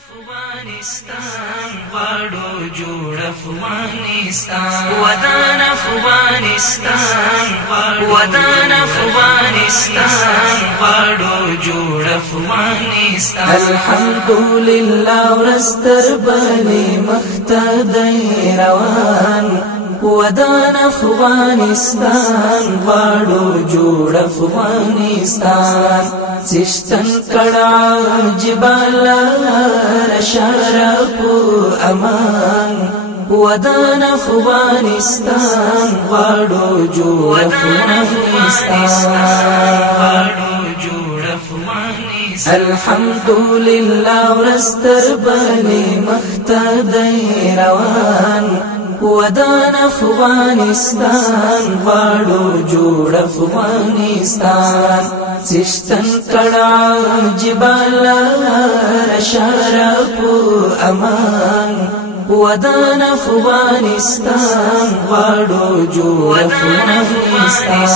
افغانستان غواړو جوړ افغانستان ودان افغانستان ودان افغانستان غواړو جوړ افغانستان الحمدلله ورستر بني مختدي روان ودان افغانستان غواړو جوړ افغانستان سشتن کړه جبال شرف امان ودان افغانستان غواړو جوړ افغانستان الحمدلله ورستر بني مختدي روان ودان افغانستان غواړو جوړ افغانستان سشتن کړه جبال شرف امان ودان افغانستان غواړو جوړ افغانستان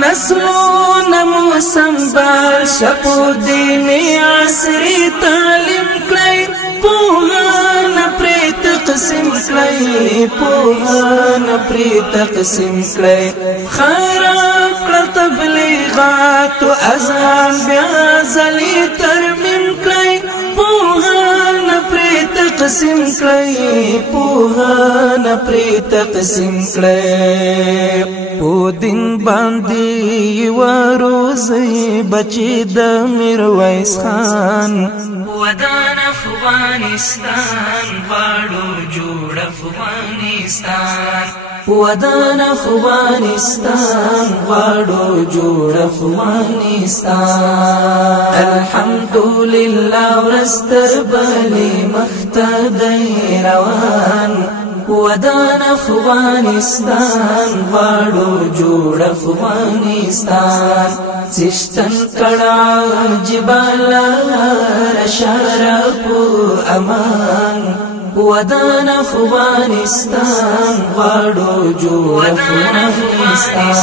نسلونه مو سنبال شپو دیني عصري تعلیم کړئ پوهان پرې تقسیم کړئ پوهان پرې تقسیم کړئ خیرات کړه تبلیغات او اذان بیا ځلې ترمیم کړئ پوهان پرې تقسیم کړئ پوهان پرې تقسیم کړئ په دین باندې وروزي بچي د میرویس خان ودان افغانستان غواړو جوړ افغانستان ودان افغانستان غواړو جوړ افغانستان الحمدلله ورستر بني مختدي روان ودان افغانستان غواړو جوړ افغانستان سشتن کړه جبال شرف امان ودان افغانستان غواړو جوړ افغانستان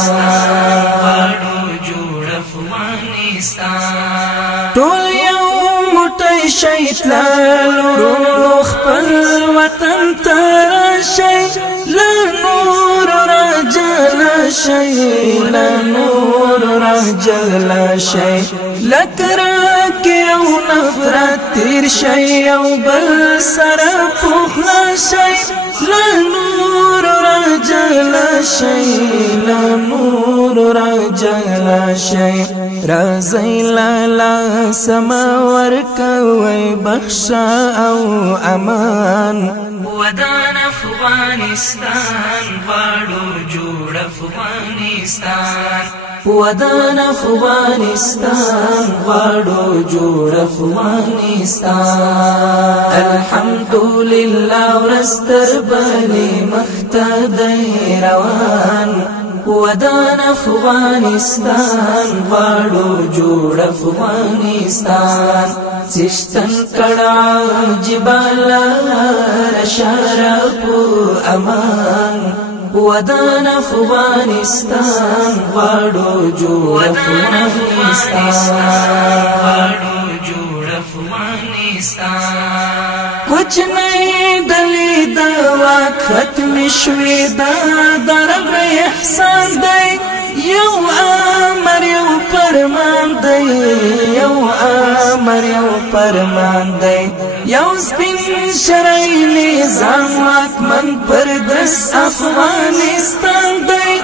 ټول یو موټی شیطان ورو خپل وطن ته شي لا نور رجل شي لا نور رجل شي لکرک یو نفرت تیر شي او بل سره پوخلا شي لا نور رجل شي لا نور رجل شي رازي لالا سماور کوي بخشا او امان ودان افغانستان غواړو جوړ افغانستان ودان افغانستان غواړو جوړ افغانستان الحمدلله ورستر بني مختدي روان ودان افغانستان غواړو جوړ افغانستان سشتن کړه جبال شرف امان ودان افغانستان غواړو جوړ افغانستان کچھ نہیں دلی دوا ختم شوی دا درب احسان دی یو امر یو فرمان دی یو امر یو فرمان دی یو سپین شرعی نظام واکمن پر دس افغانستان دی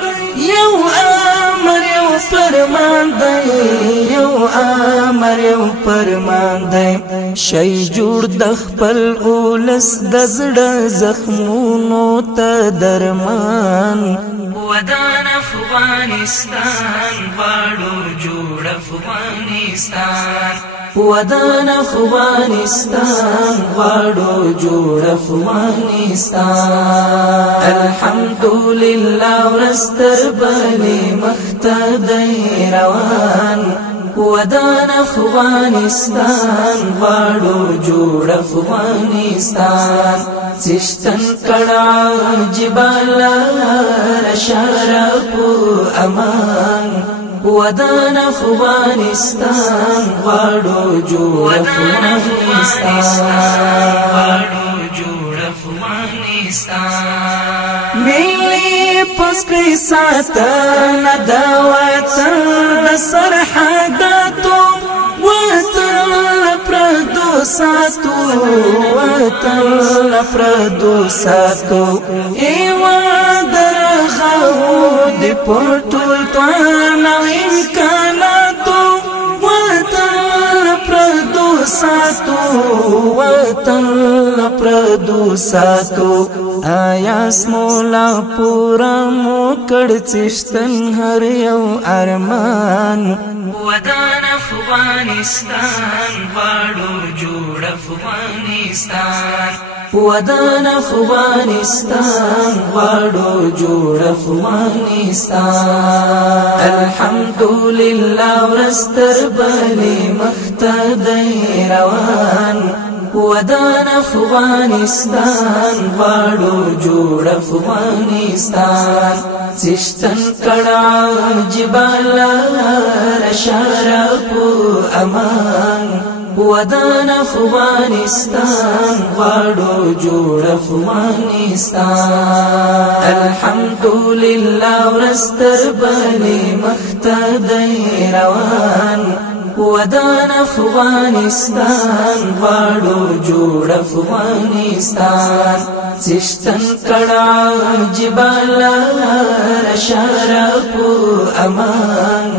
یو امر یو فرمان دی یو امر یو فرمان دی شي جوړ د خپل اولس د زړه زخمونو ته درمان ودان افغانستان غواړو جوړ افغانستان ودان افغانستان غواړو جوړ افغانستان الحمدلله ورستر بني مختدي روان ودان افغانستان غواړو جوړ افغانستان سشتن کړه جبال شرف امان ودان افغانستان غواړو جوړ افغانستان ملي پسکي ساتل د وطن د سرحداتو وطن پردو ساتو وطن پردو ساتو ایوا درغو د پټول توان امکاناتو وطن پردو ساتو وطن پردو ساتو آیا سمولا پورا مو کړ چشتن هر یو ارمان ودان افغانستان غواړو جوړ افغانستان ودان افغانستان غواړو جوړ افغانستان الحمدلله ورستر بلی مختدی روان ودان افغانستان غواړو جوړ افغانستان چشتن کړه جبال شرف امان ودان افغانستان غواړو جوړ افغانستان الحمدلله ورستر بلی مختدی روان ودان افغانستان غواړو جوړ افغانستان چشتن کړه جبال شرف امان